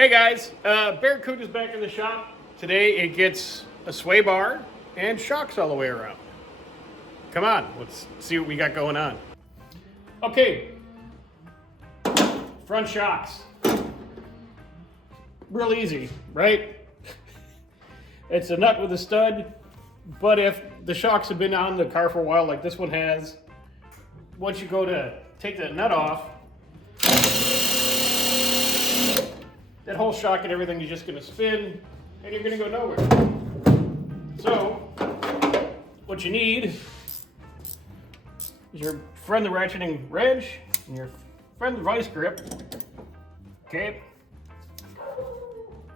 Hey guys, Barracuda's back in the shop. Today it gets a sway bar and shocks all the way around. Come on, let's see what we got going on. Okay, front shocks. Real easy, right? It's a nut with a stud, but if the shocks have been on the car for a while like this one has, once you go to take that nut off, that whole shock and everything is just going to spin and you're going to go nowhere. So, what you need is your friend the ratcheting wrench and your friend the vice grip. Okay.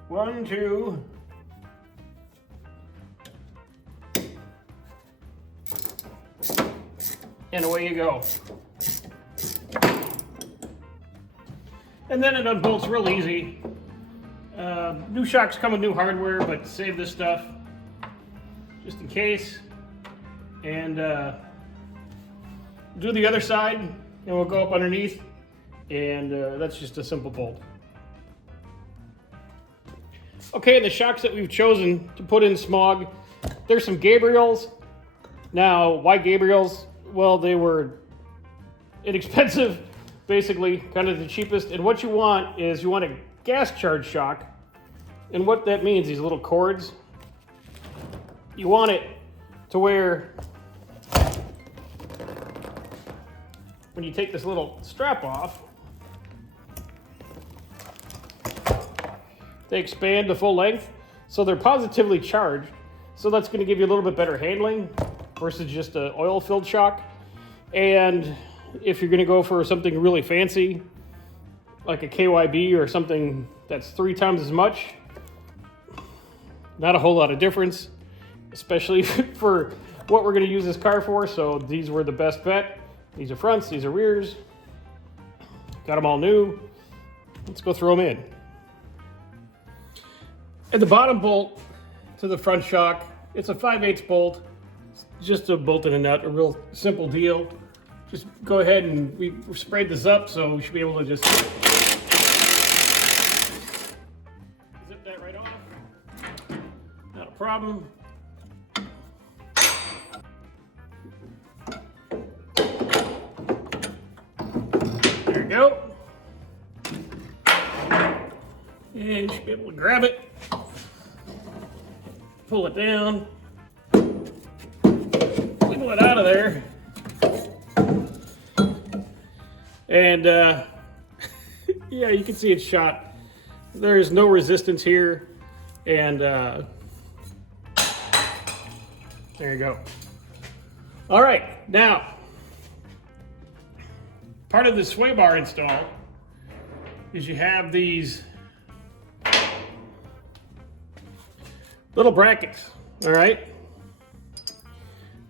1, 2. And away you go. And then it unbolts real easy. New shocks come with new hardware, but save this stuff just in case. And do the other side, and we'll go up underneath. And that's just a simple bolt. Okay, and the shocks that we've chosen to put in Smaug, there's some Gabriels. Now, why Gabriels? Well, they were inexpensive, basically, kind of the cheapest. And what you want is you want a gas charge shock. And what that means, these little cords, you want it to where when you take this little strap off, they expand to full length. So they're positively charged. So that's going to give you a little bit better handling versus just an oil-filled shock. And if you're going to go for something really fancy, like a KYB or something that's 3 times as much, not a whole lot of difference, especially for what we're going to use this car for. So these were the best bet. These are fronts, these are rears. Got them all new. Let's go throw them in. And the bottom bolt to the front shock, it's a 5/8 bolt. It's just a bolt and a nut, a real simple deal. Just go ahead and we sprayed this up, so we should be able to just zip that right off. Not a problem. There you go. And you should be able to grab it, pull it down, wiggle it out of there. And yeah, you can see it's shot. There's no resistance here. And there you go. All right, now, part of the sway bar install is you have these little brackets, all right?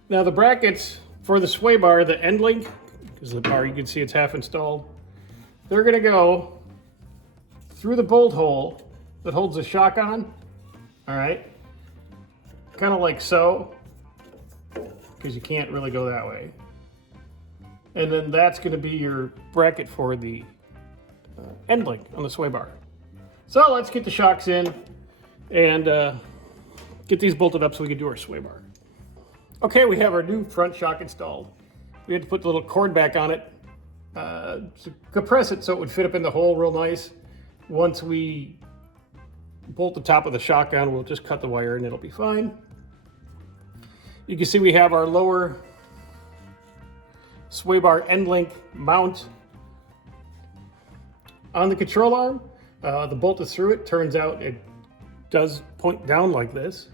Now the brackets for the sway bar, the end link, because the bar, you can see it's half installed, they're gonna go through the bolt hole that holds the shock on, all right? Kind of like so, because you can't really go that way. And then that's gonna be your bracket for the end link on the sway bar. So let's get the shocks in and get these bolted up so we can do our sway bar. Okay, we have our new front shock installed. We had to put the little cord back on it to compress it so it would fit up in the hole real nice. Once we bolt the top of the shock on, we'll just cut the wire and it'll be fine. You can see we have our lower sway bar end link mount on the control arm. The bolt is through it. Turns out it does point down like this.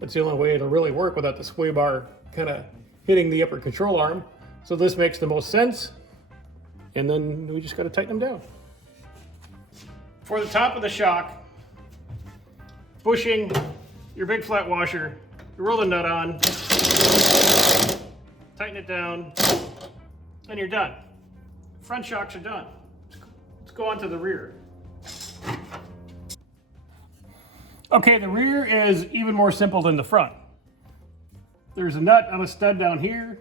That's the only way it'll really work without the sway bar kind of hitting the upper control arm. So this makes the most sense. And then we just got to tighten them down. For the top of the shock, bushing your big flat washer, you roll the nut on, tighten it down, and you're done. Front shocks are done. Let's go on to the rear. Okay, the rear is even more simple than the front. There's a nut on a stud down here,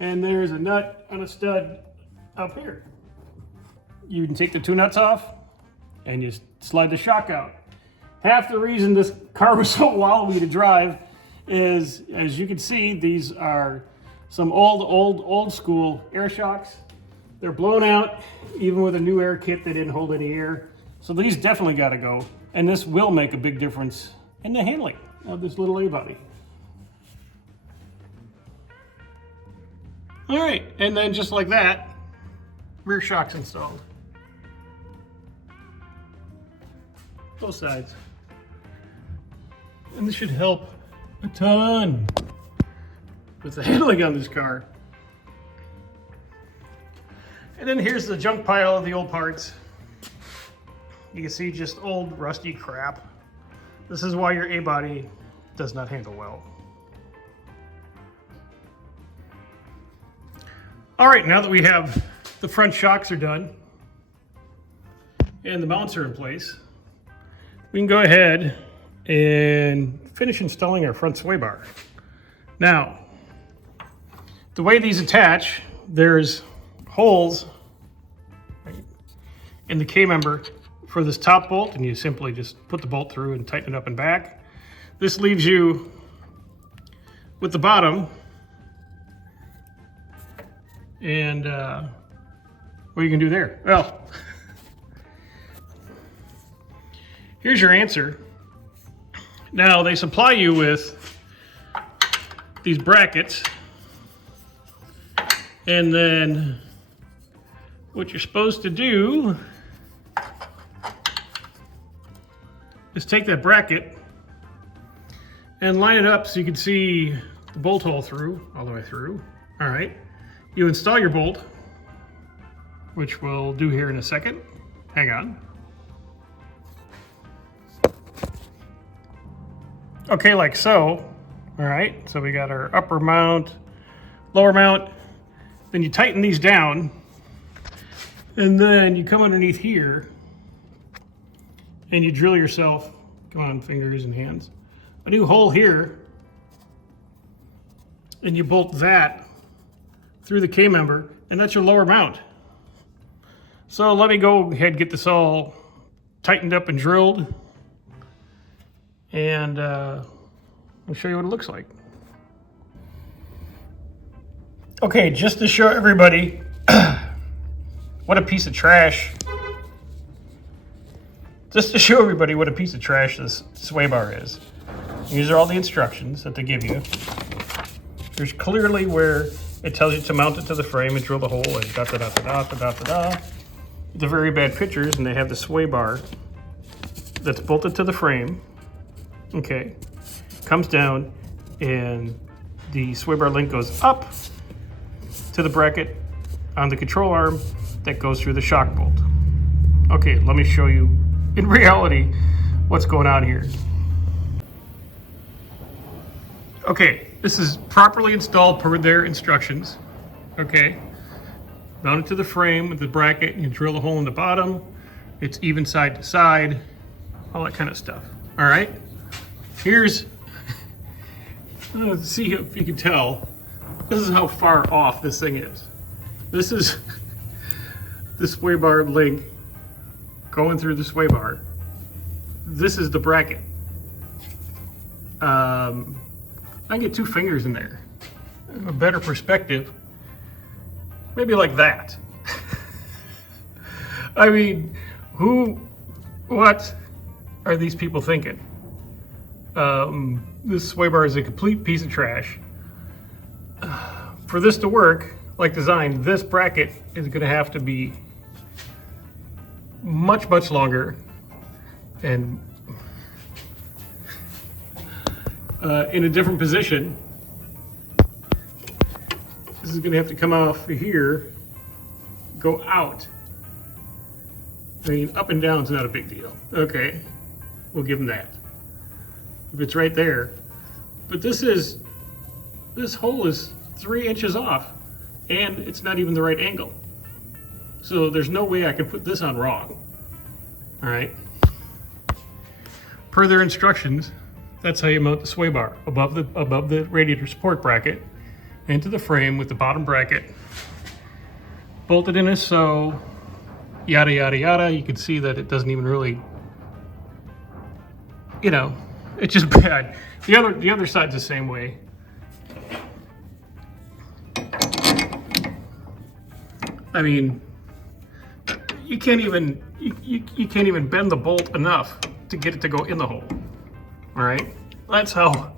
and there's a nut on a stud up here. You can take the 2 nuts off and you slide the shock out. Half the reason this car was so wobbly to drive is, as you can see, these are some old school air shocks. They're blown out. Even with a new air kit, they didn't hold any air. So these definitely got to go. And this will make a big difference in the handling of this little A-body. All right, and then just like that, rear shock's installed. Both sides. And this should help a ton with the handling on this car. And then here's the junk pile of the old parts. You can see just old rusty crap. This is why your A-body does not handle well. All right, now that we have the front shocks are done and the mounts are in place, we can go ahead and finish installing our front sway bar. Now, the way these attach, there's holes in the K-member for this top bolt, and you simply just put the bolt through and tighten it up and back. This leaves you with the bottom, and what are you gonna do there? Well, here's your answer. Now, they supply you with these brackets, and then what you're supposed to do is take that bracket and line it up so you can see the bolt hole through, all the way through. All right. You install your bolt, which we'll do here in a second. Hang on. Okay, like so. All right, so we got our upper mount, lower mount. Then you tighten these down, and then you come underneath here and you drill yourself, come on, fingers and hands, a new hole here, and you bolt that through the K-member, and that's your lower mount. So let me go ahead and get this all tightened up and drilled, and I'll show you what it looks like. Okay, just to show everybody what a piece of trash, this sway bar is. These are all the instructions that they give you. There's clearly where it tells you to mount it to the frame and drill the hole and da-da-da-da-da-da-da-da. The very bad pictures, and they have the sway bar that's bolted to the frame. Okay, comes down, and the sway bar link goes up to the bracket on the control arm that goes through the shock bolt. Okay, let me show you in reality what's going on here. Okay, this is properly installed per their instructions. Okay, mount it to the frame with the bracket, and you drill a hole in the bottom. It's even side to side, all that kind of stuff. All right, here's, let's see if you can tell. This is how far off this thing is. This is the sway bar link going through the sway bar. This is the bracket. I can get 2 fingers in there. A better perspective, maybe like that. I mean, what are these people thinking? This sway bar is a complete piece of trash. For this to work like designed, this bracket is going to have to be much longer and in a different position. This is going to have to come off here, go out. I mean, up and down is not a big deal. Okay, we'll give them that. If it's right there. But this hole is 3 inches off, and it's not even the right angle. So there's no way I can put this on wrong. All right. Per their instructions, that's how you mount the sway bar above the radiator support bracket into the frame with the bottom bracket bolted in as so. yada, yada, yada. You can see that it doesn't even really, you know, it's just bad. The other side's the same way. I mean, you can't even you can't even bend the bolt enough to get it to go in the hole. All right, that's how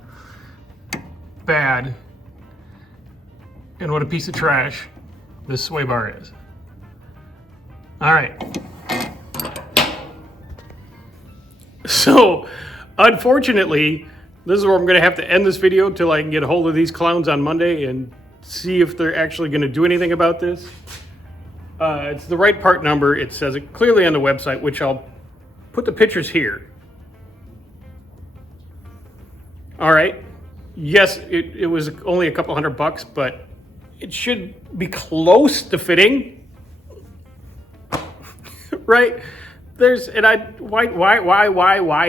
bad and what a piece of trash this sway bar is. All right. So, unfortunately, this is where I'm going to have to end this video till I can get a hold of these clowns on Monday and see if they're actually going to do anything about this. It's the right part number. It says it clearly on the website, which I'll put the pictures here. All right. Yes, it was only a couple $100, but it should be close to fitting. Right? Why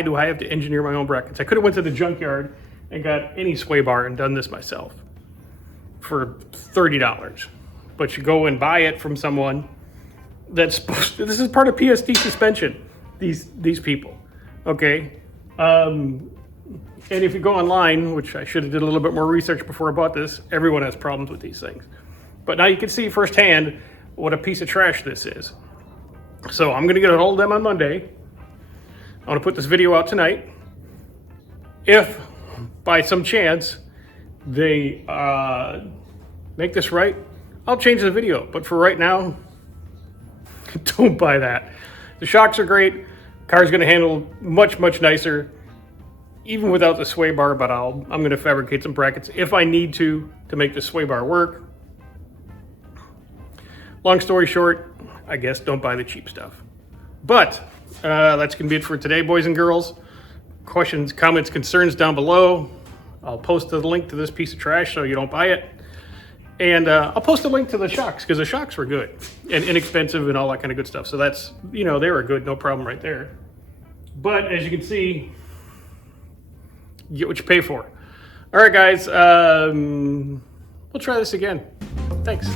do I have to engineer my own brackets? I could have went to the junkyard and got any sway bar and done this myself for $30. But you go and buy it from someone that's supposed to, this is part of PSD suspension, these people, okay? And if you go online, which I should have did a little bit more research before I bought this, everyone has problems with these things. But now you can see firsthand what a piece of trash this is. So I'm gonna get a hold of them on Monday. I wanna put this video out tonight. If by some chance they make this right, I'll change the video, but for right now, don't buy that. The shocks are great. Car's gonna handle much, much nicer, even without the sway bar, but I'm gonna fabricate some brackets if I need to make the sway bar work. Long story short, I guess don't buy the cheap stuff. But that's gonna be it for today, boys and girls. Questions, comments, concerns down below. I'll post the link to this piece of trash so you don't buy it. And I'll post a link to the shocks because the shocks were good and inexpensive and all that kind of good stuff. So that's, you know, they were good, no problem right there. But as you can see, you get what you pay for. All right, guys, we'll try this again. Thanks.